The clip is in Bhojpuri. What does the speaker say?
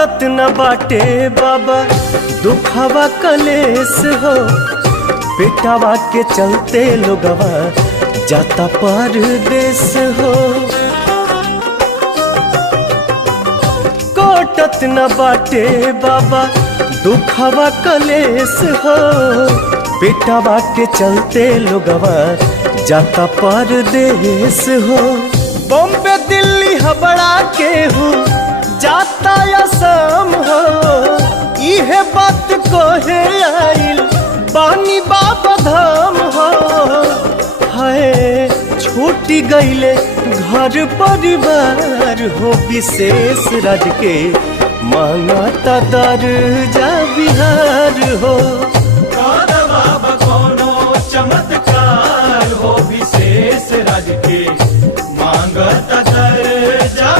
कटत न बाटे बाबा दुखवा कलेस हो, बेटावा के चलते लोगवा जाता परदेस हो। कटत न बाटे बाबा दुखवा कलेस हो, बेटावा के चलते लोगवा जाता परदेस हो। बॉम्बे दिल्ली हबड़ा के हूँ जाता असम हो, इहे बात कहे आइल बानी बाबा धाम हो। है छूटी गईले घर परिवार हो, विशेष राज के मांगता दर्जा बिहार हो।